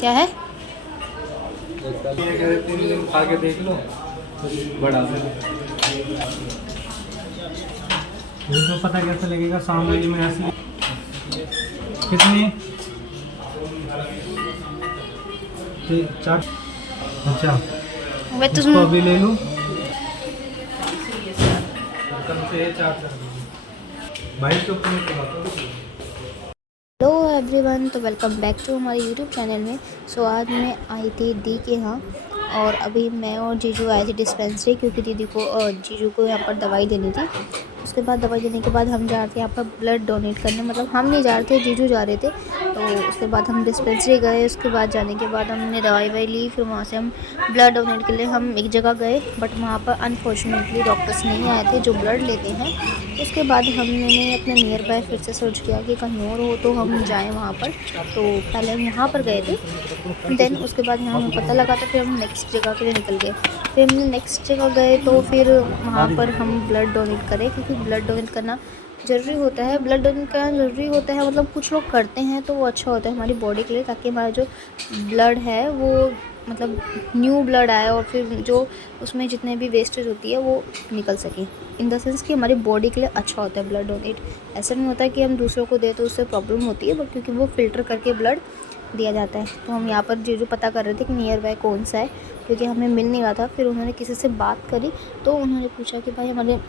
क्या है? खा के देख लो बड़ा मुझे तो पता कैसे लगेगा सामने में असली कितनी चार। अच्छा मैं तुम इसको अभी ले लूँ कल से चार भाई तो हेलो एवरीवन, तो वेलकम बैक टू हमारे यूट्यूब चैनल में। सो आज मैं आई थी दी के यहाँ और अभी मैं और जीजू आए थे डिस्पेंसरी, क्योंकि दीदी को जीजू को यहाँ पर दवाई देनी थी। उसके बाद दवाई देने के बाद हम जा रहे थे यहाँ पर ब्लड डोनेट करने, मतलब हम नहीं जा रहे थे, जीजू जा रहे थे। तो उसके बाद हम डिस्पेंसरी गए। उसके बाद जाने के बाद हमने दवाई वाई ली, फिर वहाँ से हम ब्लड डोनेट के लिए हम एक जगह गए, बट वहाँ पर अनफॉर्चुनेटली डॉक्टर्स नहीं आए थे जो ब्लड लेते हैं। उसके बाद हमने अपने नियर बाय फिर से सर्च किया कि कहीं और हो तो हम जाएं वहाँ पर। तो पहले हम वहाँ पर गए थे, देन उसके बाद यहाँ हमें पता लगा, तो फिर हम नेक्स्ट जगह के लिए निकल गए। फिर हमने नेक्स्ट जगह गए तो फिर वहाँ पर हम ब्लड डोनेट करें, क्योंकि ब्लड डोनेट करना ज़रूरी होता है। ब्लड डोनेट करना ज़रूरी होता है, मतलब कुछ लोग करते हैं तो वो अच्छा होता है हमारी बॉडी के लिए, ताकि हमारा जो ब्लड है वो मतलब न्यू ब्लड आए और फिर जो उसमें जितने भी वेस्टेज होती है वो निकल सके। इन द सेंस कि हमारी बॉडी के लिए अच्छा होता है ब्लड डोनेट। ऐसा नहीं होता कि हम दूसरों को दें तो उससे प्रॉब्लम होती है, बट क्योंकि वो फ़िल्टर करके ब्लड दिया जाता है। तो हम यहाँ पर जो पता कर रहे थे कि नियर बाय कौन सा है, क्योंकि हमें मिल नहीं रहा था। फिर उन्होंने किसी से बात करी तो उन्होंने पूछा कि भाई हमारे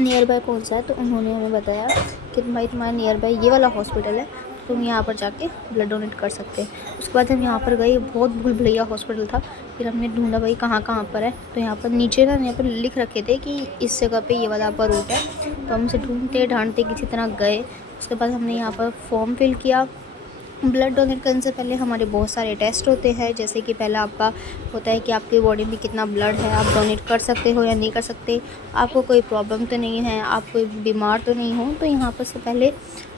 नियर बाय कौन सा है, तो उन्होंने हमें बताया कि भाई तुम्हारा नियर बाय ये वाला हॉस्पिटल है, तुम यहाँ पर जाके ब्लड डोनेट कर सकते हैं। उसके बाद हम यहाँ पर गए, बहुत भूल भुलैया हॉस्पिटल था। फिर हमने ढूंढा भाई कहाँ कहाँ पर है, तो यहाँ पर नीचे ना यहाँ पर लिख रखे थे कि इस जगह पे ये वाला आपका रूट है। तो हम उसे ढूंढते ढांढते किसी तरह गए। उसके बाद हमने यहाँ पर फॉर्म फिल किया। ब्लड डोनेट करने से पहले हमारे बहुत सारे टेस्ट होते हैं, जैसे कि पहला आपका होता है कि आपकी बॉडी में कितना ब्लड है, आप डोनेट कर सकते हो या नहीं कर सकते, आपको कोई प्रॉब्लम तो नहीं है, आप कोई बीमार तो नहीं हो। तो यहाँ पर से पहले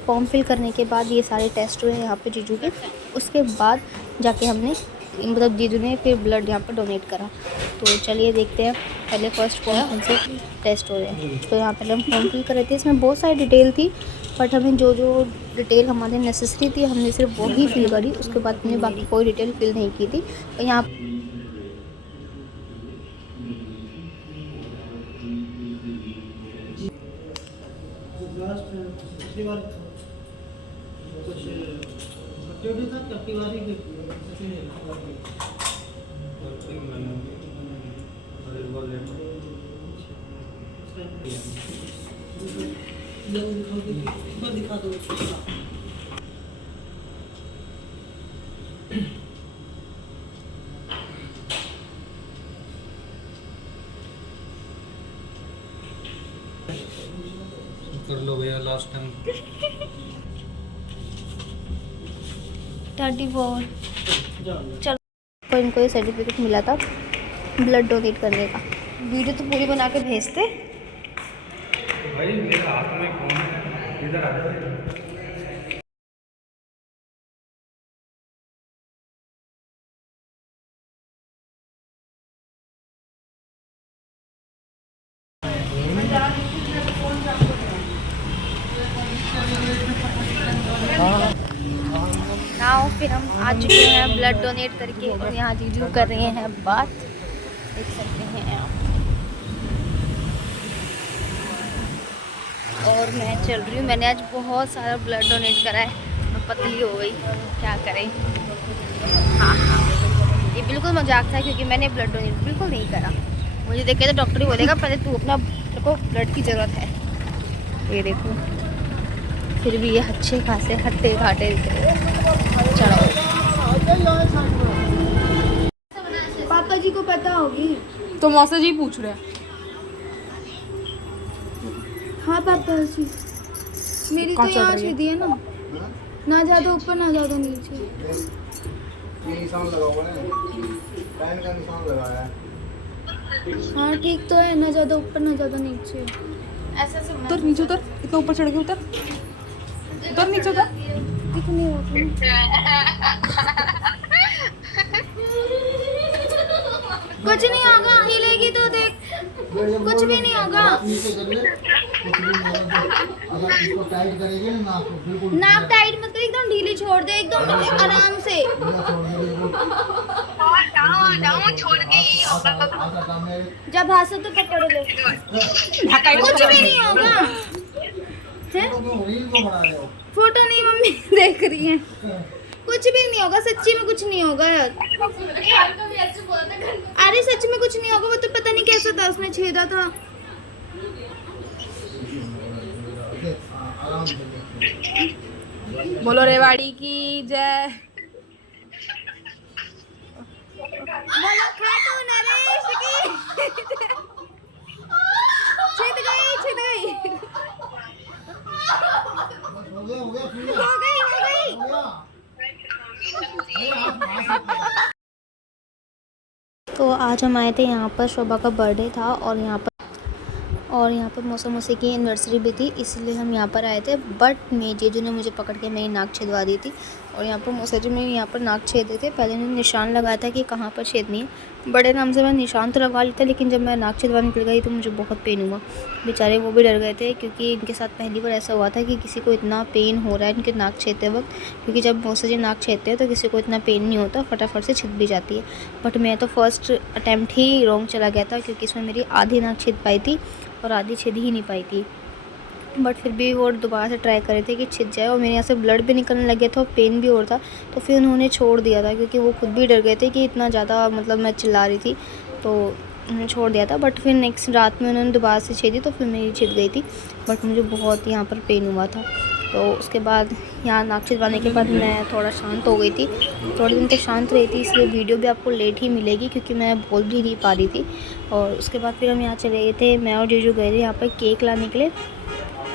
फॉर्म फिल करने के बाद ये सारे टेस्ट हुए यहाँ पे जीजू के। उसके बाद जाके हमने मतलब जीजू ने फिर ब्लड यहाँ पर डोनेट करा। तो चलिए देखते हैं पहले फर्स्ट कौन से टेस्ट हो रहे हैं। तो यहाँ पहले हम फॉर्म फिल कर रहे थे, इसमें बहुत सारी डिटेल थी, बट हमें जो जो डिटेल हमारे नेसेसरी थी हमने सिर्फ वही फिल करी। उसके बाद हमने बाकी कोई डिटेल फिल नहीं की थी। तो यहाँ दिखा दो। कर लो भैया लास्ट टाइम 34। चलो तो इनको ये सर्टिफिकेट मिला था ब्लड डोनेट करने का। वीडियो तो पूरी बना के भेजते। भाई मेरे हाथ में फोन है, इधर आ जाओ। नाउ फिर हम आ चुके हैं ब्लड डोनेट करके, और यहाँ जीजू कर रहे हैं बात, देख सकते हैं आप। और मैं चल रही हूँ, मैंने आज बहुत सारा ब्लड डोनेट करा है, मैं पतली हो गई, क्या करें। हाँ हाँ, ये बिल्कुल मजाक था, क्योंकि मैंने ब्लड डोनेट बिल्कुल नहीं करा। मुझे देख के तो डॉक्टर ही बोलेगा पहले तू अपना, तेरे को ब्लड की ज़रूरत है। ये देखो, फिर भी ये अच्छे खासे हट्टे घाटे चढ़ाओ। पापा जी को पता होगी तो मौसा जी पूछ रहे हैं। हाँ पापा जी, मेरी तो यहाँ सीधी है ना, ना ज़्यादा ऊपर ना ज़्यादा नीचे। ये निशान लगा हुआ है, पैन का निशान लगाया है। हाँ ठीक तो है, ना ज़्यादा ऊपर ना ज़्यादा नीचे। ऐसा से उतर नीचे उतर, इतना ऊपर चढ़ के उतर, उतर नीचे उतर। दिख नहीं रहा। कुछ नहीं होगा, हिलेगी तो देख, कुछ भी नहीं होगा। अगर इसको टाइट करेंगे ना नाक को बिल्कुल नाक टाइट मत कर, एकदम ढीली छोड़ दे, एकदम आराम से। जब भाषा तो पकड़ लो, कुछ भी नहीं होगा। हैं? फोटो नहीं मम्मी देख रही है, कुछ भी नहीं होगा, सच्ची में कुछ नहीं होगा यार। अरे सच में कुछ नहीं होगा, वो तो पता नहीं कैसा था, उसने छेदा था। बोलो रेवाड़ी की जय। बोलो खाटू नरेश की। छिद गई, छिद गई, हो गई, हो गई। तो आज हम आए थे यहाँ पर, शोभा का बर्थडे था और यहाँ पर मौसम मौसी की एनिवर्सरी भी थी, इसलिए हम यहाँ पर आए थे। बट मैं जीजू ने मुझे पकड़ के मेरी नाक छेदवा दी थी और यहाँ पर मौसा जी में यहाँ पर नाक छेदे थे। पहले उन्होंने निशान लगाया था कि कहाँ पर छेदनी है, बड़े नाम से मैं निशान तो लगवा लेता, लेकिन जब मैं नाक छेदवा निकल गई तो मुझे बहुत पेन हुआ। बेचारे वो भी डर गए थे, क्योंकि इनके साथ पहली बार ऐसा हुआ था कि किसी को इतना पेन हो रहा है इनके नाक छेदते वक्त, क्योंकि जब मौसा जी नाक छेदते हैं तो किसी को इतना पेन नहीं होता, फटाफट से छिद भी जाती है। बट मैं तो फर्स्ट अटैम्प्ट ही रॉन्ग चला गया था, क्योंकि इसमें मेरी आधी नाक छिद पाई थी और आधी छिद ही नहीं पाई थी। बट फिर भी वो दोबारा से ट्राई कर रहे थे कि छिद जाए, और मेरे यहाँ से ब्लड भी निकलने लग गया था और पेन भी हो रहा था, तो फिर उन्होंने छोड़ दिया था, क्योंकि वो खुद भी डर गए थे कि इतना ज़्यादा मतलब मैं चिल्ला रही थी, तो उन्होंने छोड़ दिया था। बट फिर नेक्स्ट रात में उन्होंने दोबारा से छेदी तो फिर मेरी छिद गई थी, बट मुझे बहुत यहाँ पर पेन हुआ था। तो उसके बाद यहाँ नाक छिदवाने के बाद मैं थोड़ा शांत हो गई थी, थोड़े दिन तक शांत रही थी, इसलिए वीडियो भी आपको लेट ही मिलेगी, क्योंकि मैं बोल भी नहीं पा रही थी। और उसके बाद फिर हम यहाँ चले गए थे, मैं और जीजू गए थे यहाँ पर केक लाने के लिए,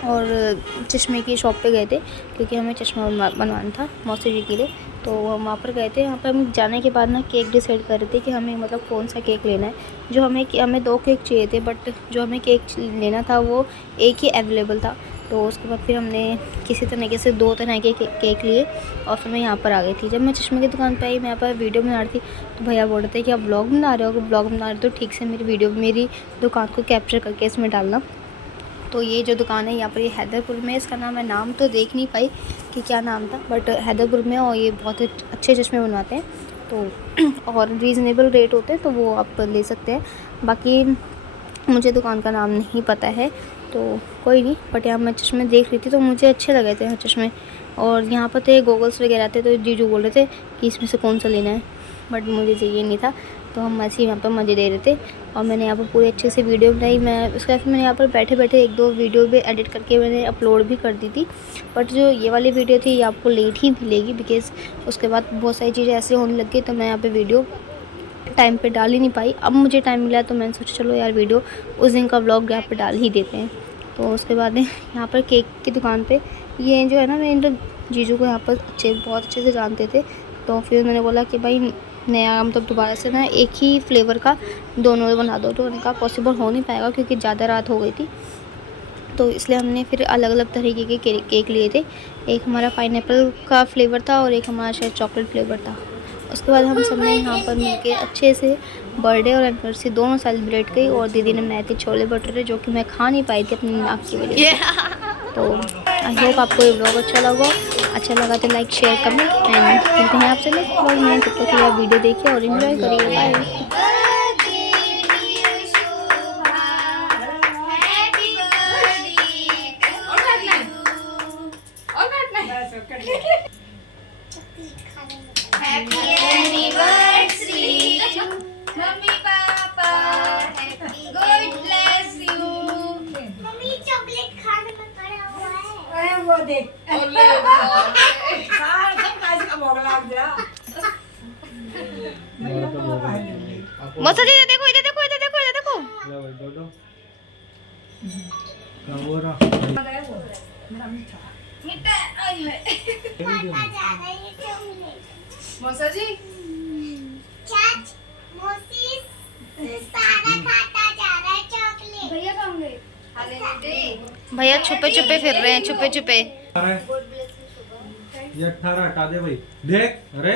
और चश्मे की शॉप पे गए थे, क्योंकि हमें चश्मा बनवाना था मौसी जी के लिए। तो हम वहाँ पर गए थे। यहाँ पर हम जाने के बाद ना केक डिसाइड कर रहे थे कि हमें मतलब कौन सा केक लेना है। जो हमें 2 केक चाहिए थे, बट जो हमें केक लेना था वो एक ही अवेलेबल था। तो उसके बाद फिर हमने किसी तरीके से 2 तरह के केक लिए और फिर मैं यहाँ पर आ गई थी। जब मैं चश्मे की दुकान पर आई, मैं यहाँ पर वीडियो बना रही थी, तो भैया बोल रहे थे कि आप ब्लॉग बना रहे हो, अगर ब्लॉग बना रहे हो तो ठीक से मेरी दुकान को कैप्चर करके इसमें डालना। तो ये जो दुकान है यहाँ पर, ये हैदरपुर में, इसका नाम मैं नाम तो देख नहीं पाई कि क्या नाम था, बट हैदरपुर में, और ये बहुत अच्छे चश्मे बनवाते हैं, तो और रीज़नेबल रेट होते हैं, तो वो आप ले सकते हैं। बाकी मुझे दुकान का नाम नहीं पता है, तो कोई नहीं। बट यहाँ मैं चश्मे देख रही थी तो मुझे अच्छे लगे थे यहाँ चश्मे, और यहाँ पर थे गोगल्स वगैरह थे, तो जीजू बोल रहे थे कि इसमें से कौन सा लेना है, बट मुझे चाहिए नहीं था, तो हम ऐसे ही यहाँ पर मज़े ले रहे थे। और मैंने यहाँ पर पूरी अच्छे से वीडियो बनाई। उसके बाद मैंने यहाँ पर बैठे बैठे 1-2 वीडियो भी एडिट करके मैंने अपलोड भी कर दी थी, बट जो ये वाली वीडियो थी ये आपको लेट ही मिलेगी, बिकॉज़ उसके बाद बहुत सारी चीज़ें ऐसे होने लग गई, तो मैं यहाँ पर वीडियो टाइम पे डाल ही नहीं पाई। अब मुझे टाइम मिला तो मैंने सोचा चलो यार वीडियो उस दिन का व्लॉग यहाँ पे डाल ही देते हैं। तो उसके बाद यहाँ पर केक की दुकान पे ये जो है ना, मैं तो जीजू को यहाँ पर बहुत अच्छे से जानते थे, तो फिर उन्होंने बोला कि भाई नया मतलब दोबारा से ना एक ही फ्लेवर का दोनों बना दो। तो उनका पॉसिबल हो नहीं पाएगा क्योंकि ज़्यादा रात हो गई थी, तो इसलिए हमने फिर अलग अलग तरीके के केक लिए थे। एक हमारा पाइनएप्पल का फ्लेवर था और एक हमारा शायद चॉकलेट फ्लेवर था। उसके बाद हम सब ने यहाँ पर मिलके अच्छे से बर्थडे और एनिवर्सरी दोनों सेलिब्रेट की, और दीदी ने बनाए थे छोले भटूरे, जो कि मैं खा नहीं पाई थी अपनी नाक की वजह से। तो आई होप आपको ये व्लॉग अच्छा लगा तो लाइक शेयर कमेंट एंड मिलते हैं आपसे नेक्स्ट व्लॉग में। तब तक ये वीडियो देखिए और एंजॉय करिए। Bye. Mummy papa happy God bless you. Mummy chocolate खाने में पड़ा हुआ है। वो देख का भोग लग गया। मौसा जी देखो, इधर देखो, इधर देखो, इधर देखो। ले भाई दो क्या हो रहा मिठा आई है मौसा जी। चाच मौसी सारा खाता जा रहा है चॉकलेट। भैया कहाँ गए? भैया छुपे छुपे फिर रहे हैं, छुपे छुपे। ये 18 हटा दे भाई, देख अरे